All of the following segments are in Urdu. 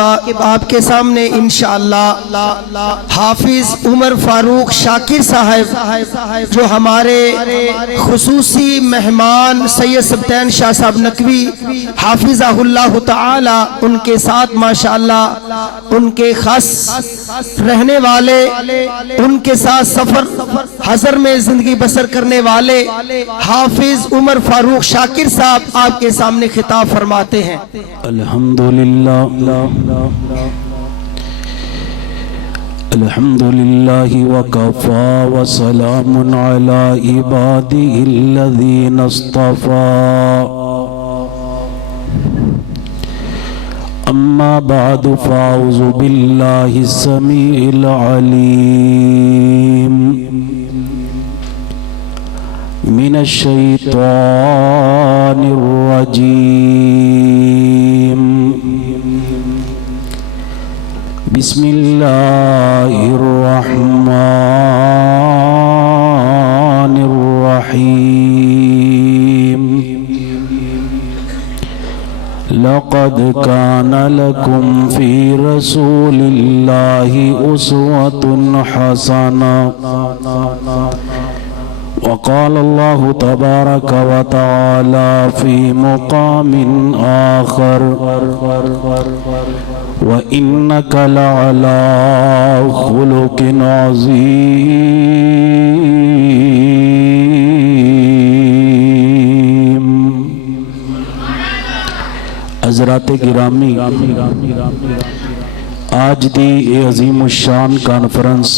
آپ کے سامنے انشاءاللہ حافظ عمر فاروق شاکر صاحب جو ہمارے خصوصی مہمان سید سبطین شاہ صاحب نقوی حافظہ اللہ تعالی ان کے ساتھ ماشاءاللہ ان کے خاص رہنے والے ان کے ساتھ سفر حضر میں زندگی بسر کرنے والے حافظ عمر فاروق شاکر صاحب آپ کے سامنے خطاب فرماتے ہیں۔ الحمدللہ وکفا وسلام علی عباده الذین اصطفى اما بعد فاعوذ باللہ السمیع العلیم من الشیطان الرجیم بسم اللہ الرحمن الرحیم لقد كان لكم في رسول الله أسوة حسنة وقال الله تبارك وتعالى في مقام آخر وإنك لعلى خلق عظيم۔ حضرات گرامی، آج دی عظیم الشان کانفرنس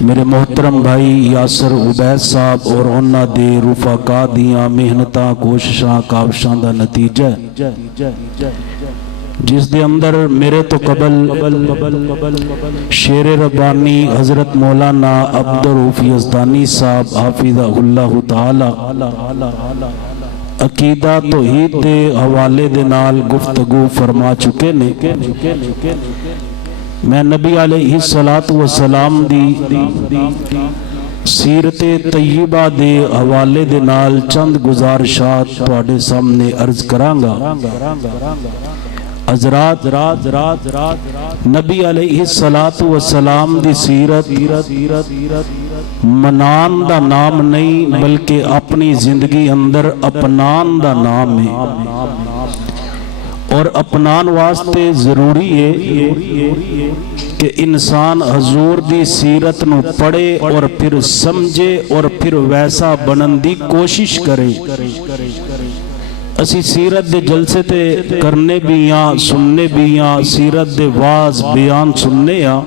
میرے محترم بھائی یاسر عبید صاحب اور انہاں دے رفقا دیاں محنتاں کوششاں کاوشاں دا نتیجہ جس دے اندر میرے تو قبل شیر ربانی حضرت مولانا عبدالرؤوف یزدانی صاحب حافظہ اللہ تعالی عقیدہ توحید دے حوالے دے نال گفتگو فرما چکے نے۔ میں نبی علیہ السلام دی سیرت طیبہ دے حوالے دے نال چند گزارشات تواڈے سامنے عرض کرانگا۔ حضرات نبی علیہ السلام دی سیرت منان دا نام نہیں بلکہ اپنی زندگی اندر اپنان دا نام ہے، اور اپنان واسطے ضروری ہے کہ انسان حضور دی سیرت نو پڑھے اور پھر سمجھے اور پھر ویسا بنن دی کوشش کرے۔ اسی سیرت دے جلسے تے کرنے بھی یہاں سننے بھی یہاں، سیرت دے واز بیان سننے یہاں،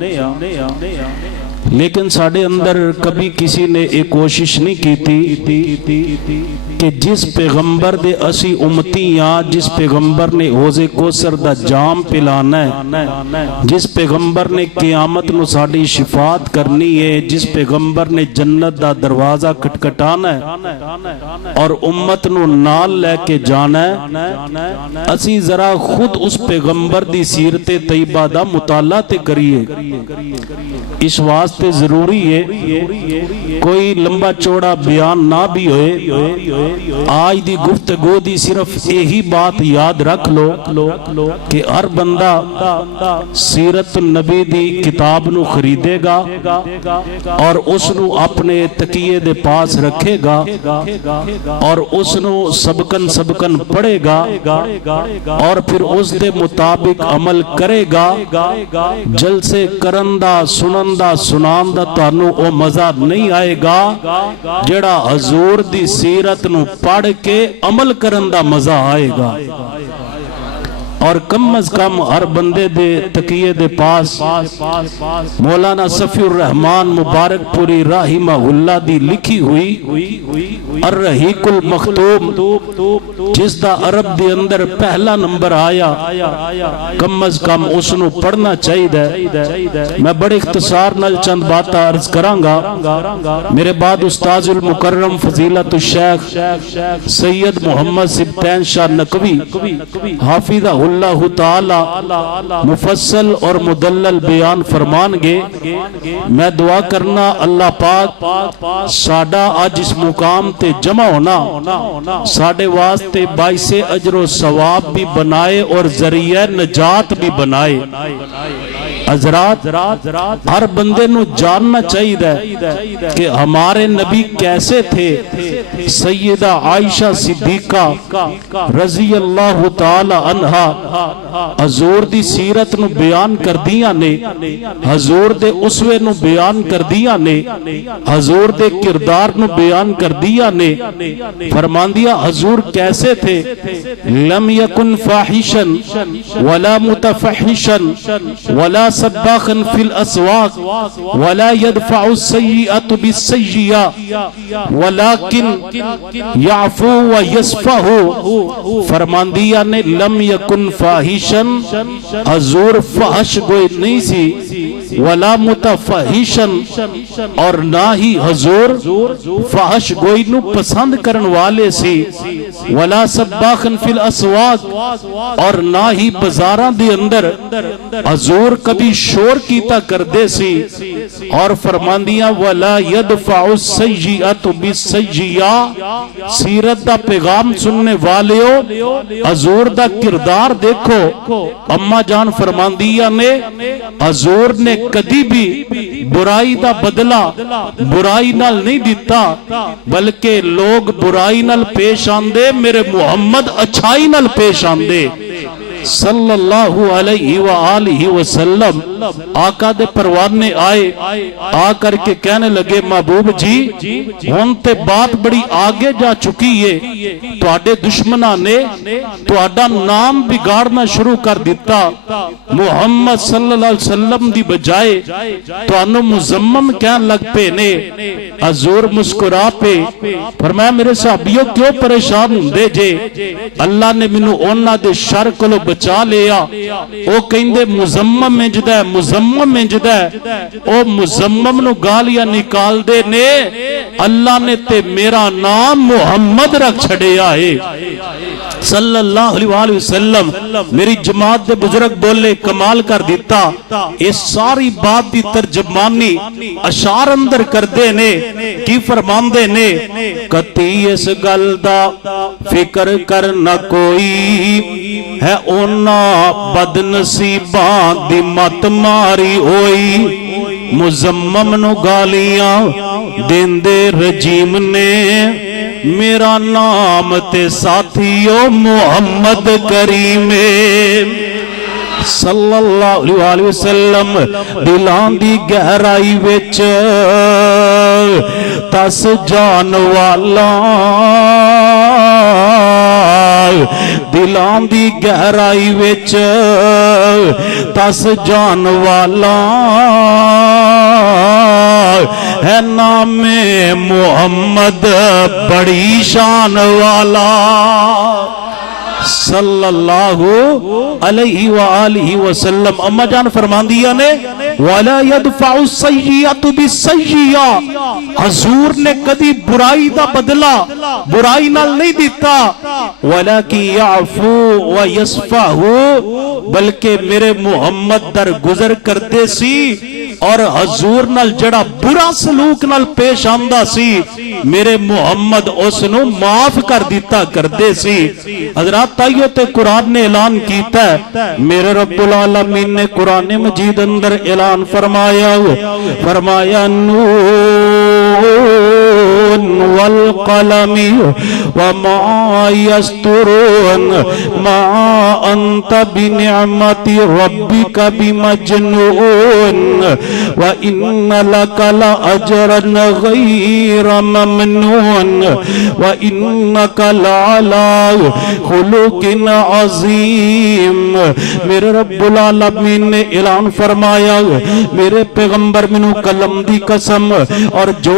لیکن ساڑھے اندر کبھی کسی نے ایک کوشش نہیں کی تھی کہ جس پیغمبر دے اسی امتیاں، جس پیغمبر نے حوض کوثر دا جام پلانا ہے، جس پیغمبر نے قیامت نو ساڑھی شفاعت کرنی ہے، جس پیغمبر نے جنت دا دروازہ کٹکٹانا ہے اور امت نو نال لے کے جانا ہے، اسی ذرا خود اس پیغمبر دی سیرت طیبہ دا مطالعہ تے کریے۔ اس واسطے ضروری ہے کوئی لمبا چوڑا بیان نہ بھی ہوئے، آج دی گفتگو دی صرف یہی بات یاد رکھ لو کہ ہر بندہ سیرت النبی دی کتاب نو خریدے گا اور اس نو اپنے تکیے دے پاس رکھے گا اور اس نو سبکن پڑھے گا اور پھر اس دے مطابق عمل کرے گا۔ جلسے کرندہ سنندہ سناندہ تانوں او مزہ نہیں آئے گا جڑا حضور دی سیرت نو پڑھ کے عمل کرندہ مزہ آئے گا۔ اور کم از کم ہر بندے دے تقیے دے پاس مولانا صفی الرحمن مبارک پوری رحمہ اللہ دی لکھی ہوئی الرحیق المختوم جس دا عرب دے اندر پہلا نمبر آیا، کم از کم اس نو پڑھنا چاہید ہے۔ میں بڑے اختصار نال چند باتاں عرض کرانگا۔ میرے بعد استاذ المکرم فضیلت الشیخ سید محمد سبطین شاہ نقوی حافظہ اللہ تعالی مفصل اور مدلل بیان فرمان گے. میں دعا کرنا اللہ پاک ساڈا اج اس مقام تے جمع ہونا ساڈے واسطے باعث اجر و ثواب بھی بنائے اور ذریعہ نجات بھی بنائے. حضرات ہر بندے نو جاننا چاہیے کہ ہمارے نبی کیسے تھے. سیدہ عائشہ صدیقہ رضی اللہ تعالی عنہا حضور دی سیرت نو بیان کردیاں نے, حضور دے اسوے نو بیان کردیاں نے, حضور دے کردار نو بیان کردیاں نے. فرماندیا حضور کیسے تھے؟ لم یکن فاحشا ولا متفحشا ولا سباخا فی الاسواق ولا يدفع السیئۃ بالسیئۃ ولکن یعفو ویصفح. فرماندیا نے لم یکن فاحشا, حضور فحش گوئی نہیں سی, ولا متفحشا اور نہ ہی حضور فحش گوئی نو پسند کرن والے سی, ولا سباخا فی الاسواق اور نہ ہی بازاراں دے اندر حضور کبھی شور کیتا کردے سی. اور فرماندیاں ولا يدفع السیئۃ بالسیئۃ. سیرت دا پیغام سننے والیو حضور دا کردار دیکھو. اما جان فرماندیاں نے حضور نے کدی بھی برائی دا بدلہ برائی نال نہیں دیتا, بلکہ لوگ برائی نال پیش آندے میرے محمد اچھائی نال پیش آندے صلی اللہ علیہ وآلہ وسلم. آقا دے پروانے آئے, آ کر کے کہنے لگے محبوب جی ہون تے بات بڑی آگے جا چکی ہے, تواڈے دشمنہ نے تواڈا نام بگاڑنا شروع کر دیتا. محمد صلی اللہ علیہ وسلم دی بجائے توانو مزمم کہن لگ پے نے. حضور مسکرا پے فرمایا میرے صحابیوں کیوں پریشان ہوندے جے, اللہ نے مینوں انہاں دے شر کولوں بچا لیا. او کہندے مزمم انجدا ہے, مزمم انجدا ہے. او مزمم نو گالیاں نکال دے نے, اللہ نے تے میرا نام محمد رکھ چھڑیا ہے صلی اللہ علیہ وآلہ وسلم. میری جماعت دے بزرگ بولے کمال کر دیتا. اس ساری بات دی ترجمانی اشار اندر کر دے نے. کی فرمان دے نے کتی اس گل دا فکر کرنا کوئی ہے اونا بد نصیباں دی مت ماری ہوئی. مزمم نو گالیاں دین دے رجیم نے میرا نام تے ساتھیو محمد کریم صلی اللہ علیہ وسلم. دلان دی گہرائی وچ تس جان والا, دلان دی گہرائی وچ تس جان والا ہے نام محمد بڑی شان والا صلی اللہ علیہ وآلہ وسلم. اما جان فرماندیا نے وَلَا يَدْفَعُ السَّيِّئَةُ بِالسَّيِّئَةِ. حضور نے کدی برائی دا بدلہ برائی نال نہیں دیتا. وَلَكِنْ يَعْفُو وَيَصْفَحُ, بلکہ میرے محمد در گزر کرتے سی اور حضور نال جڑا برا سلوک نال پیش آندہ سی میرے محمد اس نو معاف کر دیتا کردے سی. حضرات تائیو تے قرآن نے اعلان کیتا ہے, میرے رب العالمین نے قرآن مجید اندر اعلان فرمایا نون والقلم وما يسترون ما انت بنعمت ربك بمجنون وإن لك لأجرا غير ممنون وإنك لعلى خلق عظیم. میرے رب العالمین نے اعلان فرمایا میرے پیغمبر منو قلم دی قسم اور جو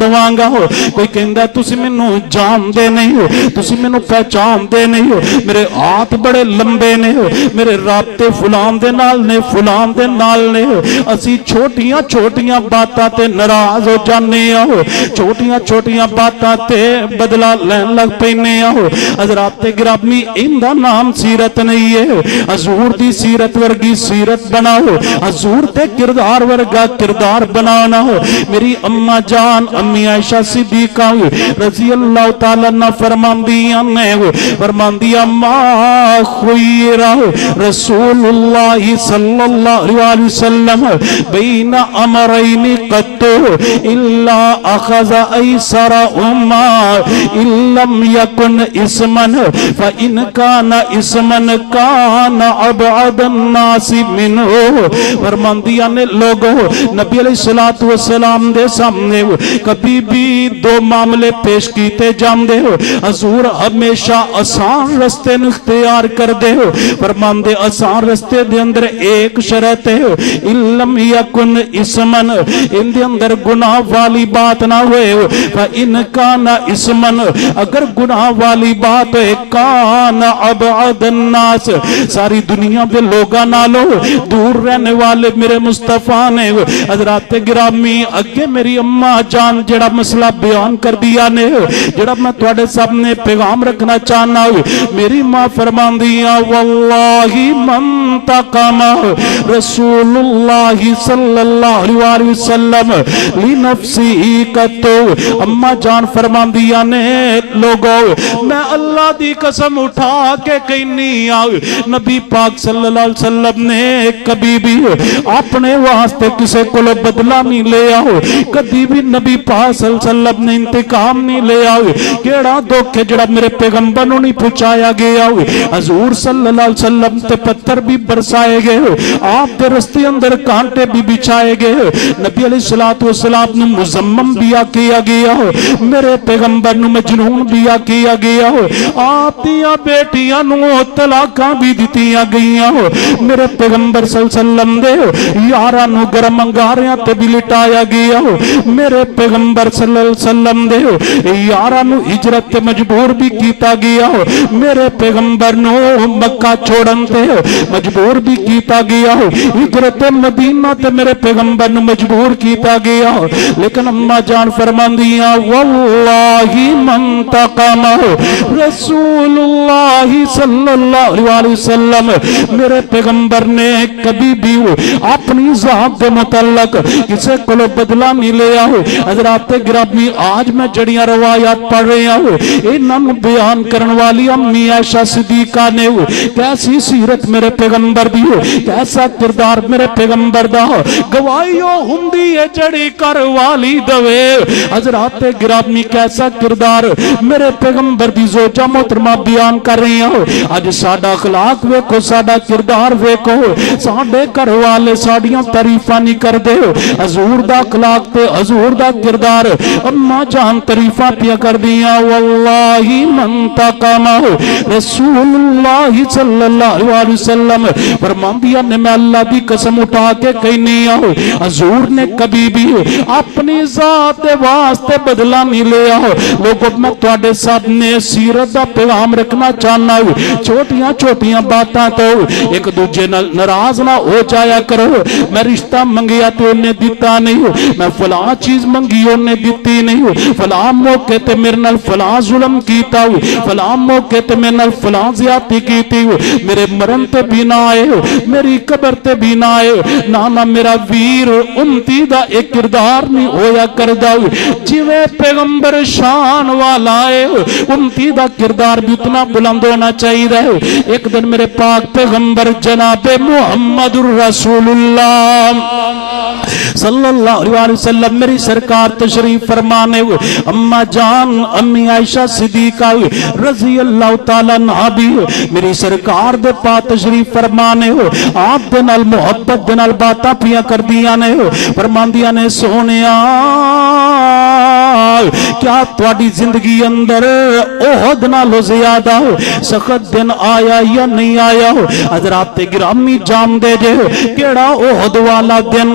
دواں گا کوئی کہندا تسی مینوں جاندے نہیں ہو تسی مینوں پہچاندے نہیں ہو میرے ہاتھ بڑے لمبے نے میرے رابطے فلان دے نال نے فلان دے نال نے اسی چھوٹیاں چھوٹیاں باتاں تے ناراض ہو جانے ہو چھوٹیاں چھوٹیاں باتاں تے بدلہ لین لگ پینے ہو حضرات گرامی اندا نام سیرت نہیں ہے حضور دی سیرت ورگی سیرت بناؤ حضور دے کردار ورگا کردار بنانا ہو میری اماں جان امی عائشہ صدیقہ رضی اللہ تعالیٰ عنہ فرماندیاں نے فرماندیاں ما خیرہ رسول اللہ صلی اللہ علیہ وسلم بین امرین قط الا اخذ ایسر اما ان لم یکن اسمن فإن کان اسمن کان ابعد الناس منہ فرماندیاں نے لوگوں نبی علیہ السلام دے سامنے کبھی بھی دو معاملے پیش کیتے جاندے ہو حضور ہمیشہ آسان رستے اختیار کر دے ہو فرماندے آسان رستے دے اندر ایک شرط ہے علم یکن اسمن ان دے اندر گناہ والی بات نہ ہوئے فإن کان اسمن اگر گناہ والی بات ہے کان ابعد الناس ساری دنیا دے لوگاں نالو دور رہنے والے میرے مصطفیٰ نے حضرات گرامی اگے میری اماں جان جڑا مسئلہ بیان کر دیا نے جڑا میں تواڈے سامنے پیغام رکھنا چاہنا میری ماں فرماندیاں واللہ من تقام رسول اللہ صلی اللہ علیہ وسلم لنفسی کتو اماں جان فرماندیاں نے لوگوں میں اللہ دی قسم اٹھا کے کہنی نبی پاک صلی اللہ علیہ وسلم نے کبھی بھی اپنے واسطے کسے کو بدلہ نہیں لے آؤ کبھی بھی نبی پاک صلی اللہ علیہ وسلم نے انتقام نہیں لے آؤ کیڑا دکھ جڑا میرے پیغمبر نوں نہیں پہنچایا گیا حضور صلی اللہ علیہ وسلم تے پتھر بھی برسائے گئے آپ دے رستے اندر کانٹے بھی بچھائے گئے نبی علیہ السلام نوں مذمم بھی کیا گیا میرے پیغمبر نوں مجنون بھی کیا گیا آپ دیاں بیٹیاں نوں طلاقاں بھی دتیاں گئیاں میرے پیغمبر صلی اللہ علیہ وسلم دے یاراں نوں گرم انگاریاں تے بھی لٹایا گیا میرے پیغمبر صلی اللہ علیہ وسلم دے یاراں نوں ہجرت تے مجبور بھی کیتا گیا میرے پیغمبر نوں مکہ چھوڑن تے مجبور بھی کیتا گیا ہجرت مدینہ تے میرے پیغمبر نوں مجبور کیتا گیا لیکن اماں جان فرماندیاں واللہ من تقام رسول اللہ صلی اللہ علیہ وسلم میرے پیغمبر نے کبھی بھی اپنی ذات کے متعلق کسی کو بدلہ نہیں لیا حضرات گرامی آج میں جڑیاں روایات پڑھ رہا ہوں انہوں بیان کرن والی امی عائشہ صدیقہ نے کیسی سیرت میرے پیغمبر دی کیسا کردار میرے پیغمبر دا گواہیوں ہندی ہے جڑی کر والی دوے حضرات گرامی کیسا کردار میرے پیغمبر دی زوجہ محترمہ بیان کر رہی ہوں آج ساڈا اخلاق ویکھو ساڈا کردار ویکھو ساڈے گھر والے ساڈیاں تعریفاں نہیں کر دے حضور دا اخلاق تے حضور دا کردار اماں جان تعریفاں پیا کر دیاں واللہ من تقام رسول اللہ صلی اللہ علیہ وسلم فرماندیاں نے میں اللہ دی قسم اٹھا کے کہنی ہوں حضور نے کبھی بھی اپنی ذات واسطے بدلہ نہیں لیا لوگوں میں تواڈے سامنے سیرت دا پیغام رکھنا چاہنا ہوں چھوٹیاں چھوٹیاں باتاں تو ایک دوجے ناراض نہ ہو جایا کرو میں رشتہ منگیا تو انہیں دیتا نہیں ہوں میں فلاں چیز منگی انہیں دیتی نہیں ہوں فلاں موقع تے میرے نال فلاں ظلم کیتا ہوں فلاں موقع تے میرے نال فلاں زیادتی کیتی ہوں میرے مرن تے بھی نہ آئے ہو میری قبر تے بھی نہ آئے نہ میرا ویر امتی دا ایک کردار نہیں ہویا کردہ جویں پیغمبر شان والا ہے امتی دا کردار بھی اتنا بلند ہونا چاہیے رہے ایک دن میرے پاک پیغمبر جناب محمد الرسول اللہ صلی اللہ علیہ وسلم میری سرکار تشریف فرمانے اماں جان امی عائشہ صدیقہ رضی اللہ تعالیٰ عنہ بھی میری سرکار دے پا تشریف فرمانے آپ دے نال محبت دے نال باتاں پیا کر دیاں نے فرماندیاں نے سونیا کیا تواڈی زندگی اندر احد نالو زیادہ سخت دن آیا یا نہیں آیا حضرات گرامی جان دے جے کیڑا احد والا دن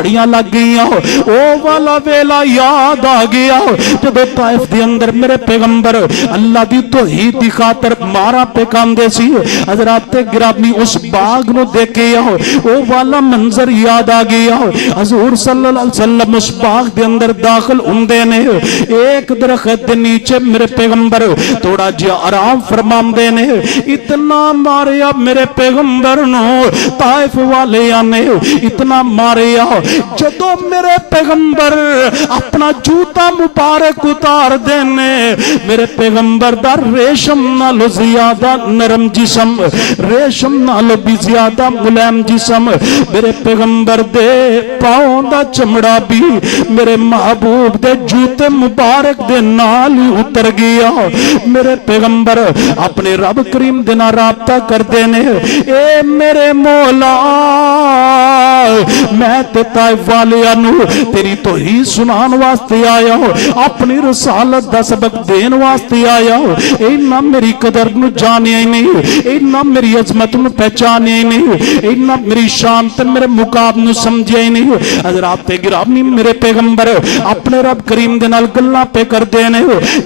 جھڑیاں لگ گئیاں او والا ویلا یاد آ گیا جب طائف دے اندر میرے پیغمبر اللہ دی توحید دی خاطر مارا پہ کاندے سی حضرات گرامی اس باغ نو دیکھے او والا منظر یاد آ گیا حضور صلی اللہ علیہ وسلم اس باغ دے اندر داخل ہوندے نے ایک درخت دے نیچے میرے پیغمبر تھوڑا جہا آرام فرماندے نے اتنا ماریا میرے پیغمبر نو طائف والے نے اتنا ماریا جدو میرے پیغمبر اپنا جوتا مبارک اتار دینے میرے پیغمبر دا ریشم نالو زیادہ نرم جسم ریشم نالو بھی زیادہ ملائم جسم میرے پیغمبر دے پاؤں دا چمڑا بھی میرے محبوب دے جوتے مبارک دے نال ہی اتر گیا میرے پیغمبر اپنے رب کریم دینا رابطہ کر دینے اے میرے مولا میں تے طائف والیاں نو تیری توحید سنان واسطے آیا ہوں اپنی رسالت دا سبق دین واسطے آیا ہوں اینا میری قدر نو جانے ہی نہیں اینا میری عظمت نو پہچانے ہی نہیں اینا میری شان تے میرے مقاب نو سمجھے ہی نہیں حضرات گرامی میرے پیغمبر اپنے رب کریم دے نال گلاں پہ کر دینے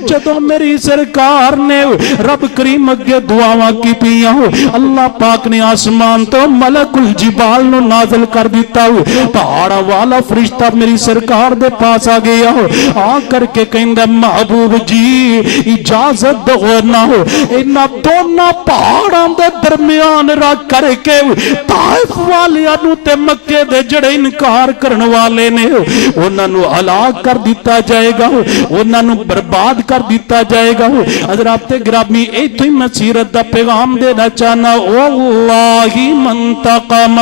جدوں میری سرکار نے رب کریم اگے دعاواں کیتیاں اللہ پاک نے آسمان تو ملک الجبال نو نازل کر دیتا پہاڑا والا فرشتہ میری سرکار دے پاس آ گیا آ کر کے کہندا محبوب جی اجازت دو نہ ہو انہاں دونوں پہاڑاں دے درمیان رکھ کر کے طائف والیاں نو تے مکے دے جڑے انکار کرن والے نے انہاں نو ہلاک کر دیتا جائے گا انہاں نو برباد کر دیتا جائے گا حضرات گرامی ایتھے میں سیرت دا پیغام دینا چاہنا واللہ منتقم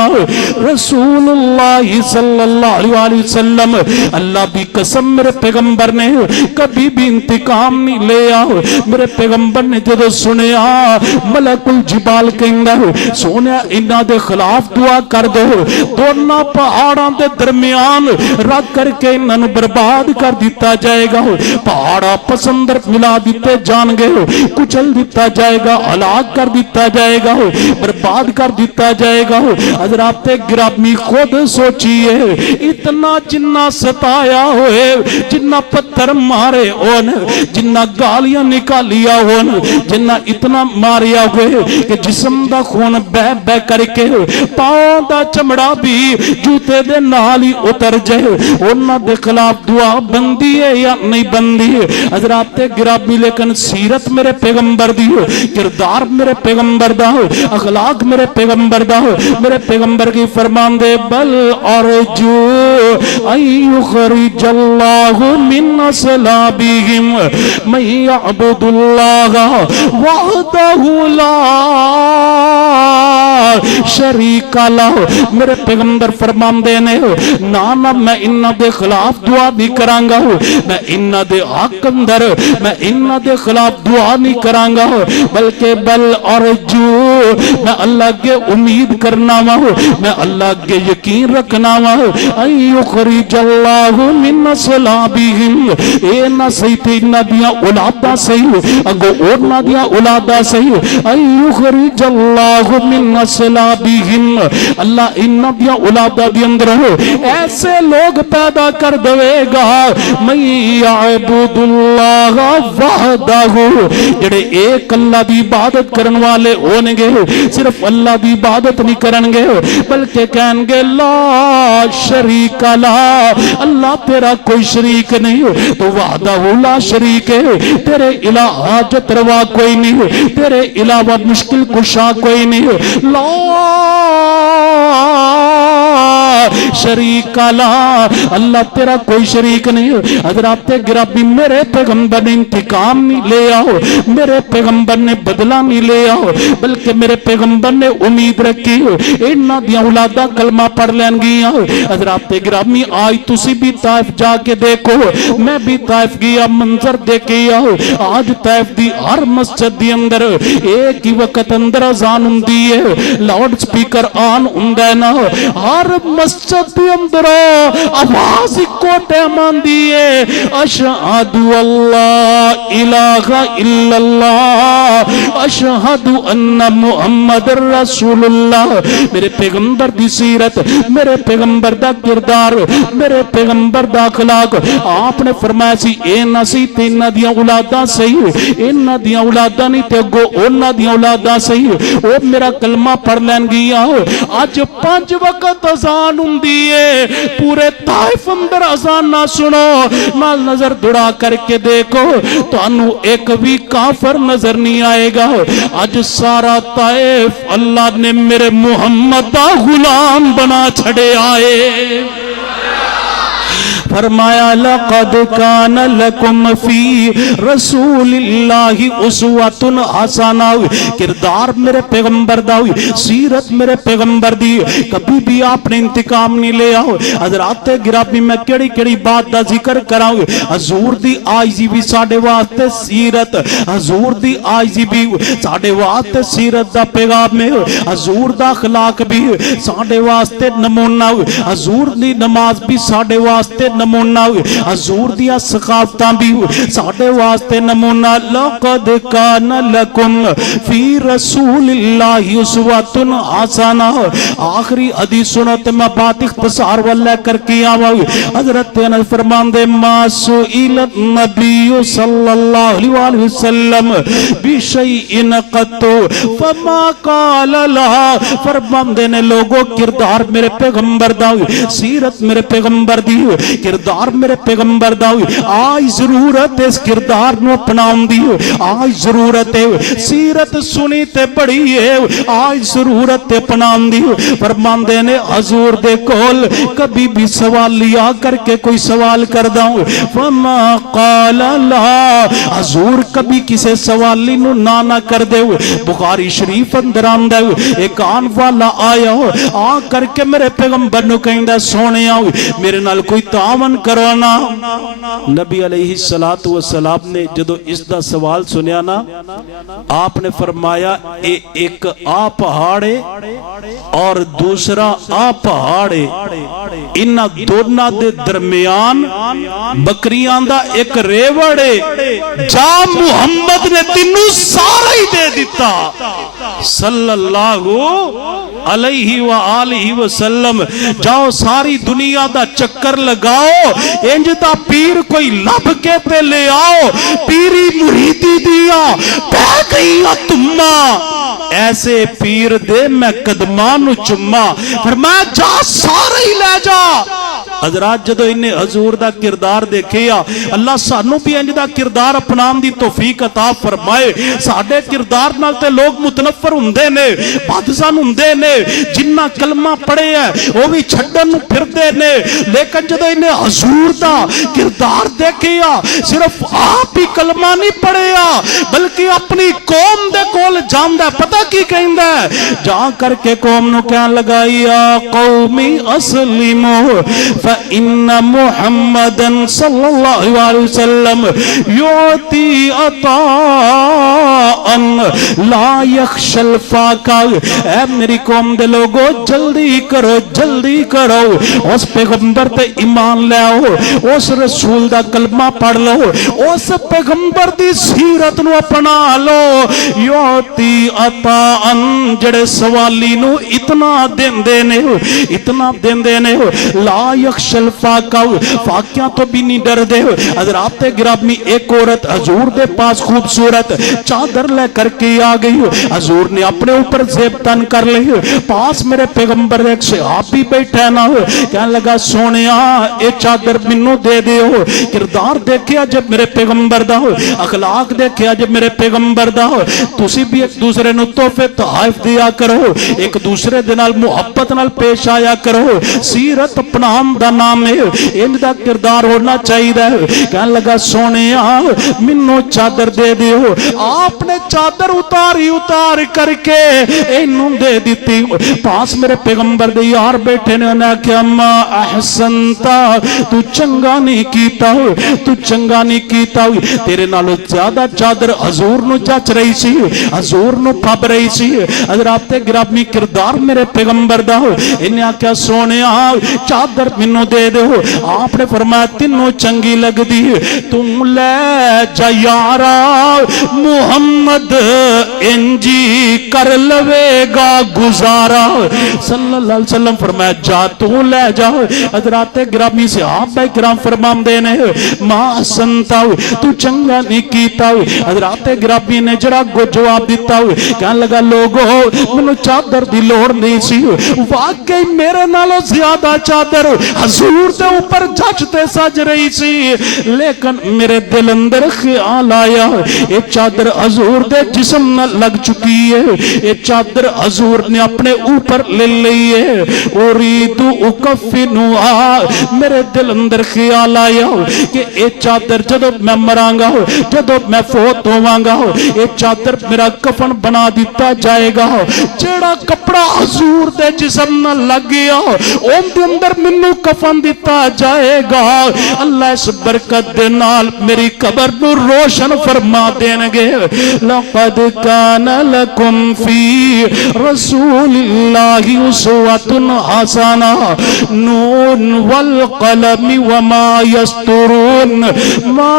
رسول اللہ صلی اللہ علیہ وسلم اللہ بھی قسم میرے پیغمبر نے کبھی بھی انتقام نہیں لیا میرے پیغمبر نے جدو سنیا ملک الجبال کہندا سونیا انہاں دے خلاف دعا کر دو دونوں پہاڑاں دے درمیان رکھ کر کے انہاں نو برباد کر دیتا جائے گا پہاڑا پسندر ملا دیتے جان گے کچل دیتا جائے گا ہلاک کر دیتا جائے گا برباد کر دیتا جائے گا حضرات گرامی خود سوچئے اتنا جنہ ستایا ہوئے جنہ پتھر مارے ہون جنہ گالیاں نکالیا ہون جنہ اتنا ماریا ہوئے کہ جسم دا خون بہ بہ کر کے پاؤں دا چمڑا بھی جوتے دے نال ہی اتر جائے انہاں دے خلاف دعا بندی ہے یا نہیں بندی ہے حضرات گرامی لیکن سیرت میرے پیغمبر دی کردار میرے پیغمبر دا اخلاق میرے پیغمبر دا میرے پیغمبر کی فرمان دے بل ارجو ان یخرج اللہ من اصلابہم من یعبد اللہ وحدہ لا شریک لہ میرے پیغمبر فرمان دے نے نانا میں انہاں دے خلاف دعا نہیں کرانگا میں انہاں دے حق اندر میں انہاں دے خلاف دعا نہیں کرانگا بلکہ بل ارجو میں اللہ کے امید کرنا میں اللہ کے یقین رکھنا ان یخرج اللہ من اصلابہم اے نہ صحیح تھی انہاں دیاں اولاداں صحیح اگو اورنا دیاں اولاداں صحیح ان یخرج اللہ من اصلابہم اللہ انہاں دیاں اولاداں دی اندر ایسے لوگ پیدا کر دوے گا من یعبد اللہ وحدہ جڑے ایک اللہ دی عبادت کرن والے ہونے گے صرف اللہ دی عبادت نہیں کرن گے بلکہ کہیں گے لا شریک لا اللہ تیرا کوئی شریک نہیں تو وحدہ لا شریک ہے تیرے الہ حاجت روا کوئی نہیں تیرے علاوہ مشکل کشا کوئی نہیں لا شریک لا اللہ تیرا کوئی شریک نہیں حضرات گرامی میرے پیغمبر نے انتقام نہیں لیا میرے پیغمبر نے بدلہ نہیں لیا بلکہ میرے پیغمبر نے امید رکھی انہاں دیاں اولاداں کلمہ پڑھ لین گیا حضرات گرامی آج تسی بھی طائف جا کے دیکھو میں بھی طائف گیا منظر دیکھیا آج طائف دی ہر مسجد دی اندر ایک ہی وقت اندر اذان ہوندی ہے لاؤڈ سپیکر آن ہوندا ہے نا ہر مسجد دے اندروں آواز کو ٹیمان دیئے اشہدو اللہ الہ الا اللہ اشہدو ان محمد رسول اللہ. میرے پیغمبر دی سیرت، میرے پیغمبر دا کردار، میرے پیغمبر دا اخلاق. آپ نے فرمایا سی اے نسی تے انہاں دیاں اولاداں صحیح، انہاں دیاں اولاداں نہیں تے اگوں انہاں دیاں اولاداں صحیح. او میرا کلمہ پڑھ لین گیا. اج 5 وقت اذان ہوندی ہے، پورے طائف اندر اذان نہ سنو، نال نظر دوڑا کر کے دیکھو تانوں ایک بھی کافر نظر نہیں آئے گا. اج سارا طائف اللہ نے میرے محمد دا غلام بنا چھڑے آئے. فرمایا لقد کان لکم فی رسول اللہ اسوۃ حسنہ. کردار میرے پیغمبر دا ہوئی، سیرت میرے پیغمبر دی. کبھی بھی آپ نے انتقام نہیں لیا. حضرات گرامی میں کیڑی کیڑی بات دا ذکر کراؤں. حضور دی آجزی بھی ساڈے واسطے سیرت، حضور دی آجزی بھی ساڈے واسطے سیرت دا پیغام ہے. حضور دا اخلاق بھی ساڈے واسطے نمونہ، حضور دی نماز بھی ساڈے واسطے نمونہ، حضور دیا ثقافتاں بھی ساڈے واسطے نمونہ. لقد کان لکم فی رسول اللہ اسوۃ حسنہ. آخری حدیث سنو تے میں بات اختصار والے کر کے آواں. حضرت انس فرماندے ما سئل النبی صلی اللہ علیہ وسلم بشیء قط فما قال لها. فرماندے نے لوگوں کردار میرے پیغمبر دا، سیرت میرے پیغمبر دی، کردار میرے پیغمبر دا. آج ضرورت اس کردار نو اپناؤں دی، آج ضرورت ہے سیرت سنی تے بڑی ہے، آج ضرورت اپناؤں دی. فرماندے نے حضور دے کول کبھی بھی سوال لیا کر کے کوئی سوال کر داؤں فما قال لا. حضور کبھی کسے سوالی نو نہ کر دے. بخاری شریف اندر آمدہ ایک آن والا آیا آ کر کے میرے پیغمبر نو کہندہ سونے آؤ میرے نال کوئی تعاون کروانا. نبی علیہ السلام نے جدو اس دا سوال سنیا نا، آپ نے فرمایا ایک آ پہاڑے اور دوسرا آ پہاڑے، انہاں دونوں دے درمیان بکریاں دا ایک ریوڑے. جا محمد نے تینوں سارا ہی دے دیتا صلی اللہ علیہ وآلہ وسلم. جاؤ ساری دنیا دا چکر لگاؤ، انج دا پیر کوئی لب کے تے لے آؤ. پیری مریدی دیا پہ گئی تمہ، ایسے پیر دے میں قدمان چمہ. فرمایا جا سارے ہی لے جا. حضرات جدو انہیں حضور دا کردار دیکھیا، اللہ سانو بھی انج دا کردار اپنام دی توفیق عطا فرمائے. ساڑھے کردار نال تے لوگ متنفر ہوندے نے، بادزان ہوندے نے، جنہ کلمہ پڑے ہیں وہ بھی چھڑن پھر دے نے. لیکن جدو انہیں حضور دا کردار دیکھیا، صرف آپ ہی کلمہ نہیں پڑھیا بلکہ اپنی قوم دے کول جاندہ. پتہ کی کہندہ ہے؟ جا کر کے قوم نو کہن لگائی یا قومی اسلمو فإن محمد صلی اللہ علیہ وسلم یعطی عطاء لا یخشى الفاقہ. اے میری قوم دے لوگو جلدی کرو جلدی کرو، اس پیغمبر تے ایمان لے آؤ، اس رسول دا کلمہ پڑھ لو، اس پیغمبر دی سیرت نو اپنا لو. یعطی عطاء، جڑے سوالی نو اتنا دیندے نے، اتنا دیندے نے، لا یخشى الفاقہ، فاقیاں تو بھی نہیں ڈر دے. حضرات گرامی ایک عورت حضور دے پاس خوبصورت چادر لے کر کے آ گئی. حضور نے اپنے اوپر زیب تن کر لی. پاس میرے پیغمبر ایک صحابی بیٹھا نا، کہنے لگا سونیا اے چادر منو دے دیو. کردار دیکھیا جب میرے پیغمبر دا، اخلاق دیکھیا جب میرے پیغمبر دا. تسی بھی ایک دوسرے نو تحفے تحائف دیا کرو، ایک دوسرے دے نال محبت نال پیش آیا کرو. سیرت اپنا ہم دا نام ہے ان دا کردار ہونا چاہیے کہنے لگا سونیا منو چادر دے دیو آپ نے چادر اتار کر کے انہوں دے دیتی پاس میرے پیغمبر دے یار بیٹھے نے انہیں کہا ما احسنتا تو چنگا نہیں کیتا تیرے نالو زیادہ چادر حضور نو چاچ رہی سی حضور نو پھب رہی سی حضرات گرامی کردار میرے پیغمبر دا انہیں کہا سونیا چادر منو دے دے آپ نے فرمایا تینوں چنگی لگ دی تم لے جا یارا محمد انجی کر لوے گا گزارا صلی اللہ علیہ وسلم فرمایا جا تو لے جا حضرات گرامی صحابہ کرام فرمان دینے ما سنتا تو چنگا نہیں کیتا حضرات گرامی نے جڑا کو جواب دیتا کہنے لگا لوگو منو چادر دی لوڑ نہیں سی واقعی میرے نالو زیادہ چادر حضور دے اوپر جچتے سج رہی سی لیکن میرے دل اندر خیال آیا یہ چادر حضور دے جسم نہ لگ چکی ہے یہ چادر حضور نے اپنے اوپر لے لی ہے اریدو اکفنوہا میرے دل اندر خیال آیا کہ یہ چادر جدو میں مرانگا جدو میں فوت ہوانگا یہ چادر میرا کفن بنا دیتا جائے گا جیڑا کپڑا حضور دے جسم نہ لگ گیا ان دے اندر منو کفن دیتا جائے گا اللہ اس برکت دے نال میری قبر نو روشن فرما دینگے لقد کان لکم فی رسول اللہ اسوۃ حسنہ نون والقلم وما یسطرون ما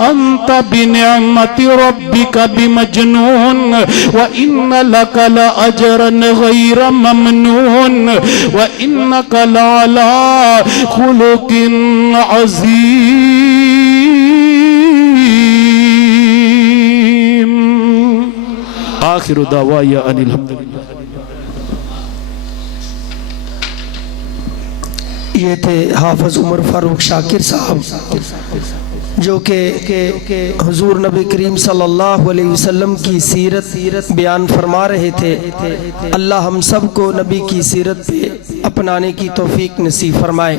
انت بنعمت ربک بمجنون وان لک لاجرا غیر ممنون وانک لعلی خلق عظیم آخر دعوایا ان الحمدللہ یہ تھے حافظ عمر فاروق شاکر صاحب جو کہ حضور نبی کریم صلی اللہ علیہ وسلم کی سیرت بیان فرما رہے تھے اللہ ہم سب کو نبی کی سیرت پہ اپنانے کی توفیق نصیب فرمائے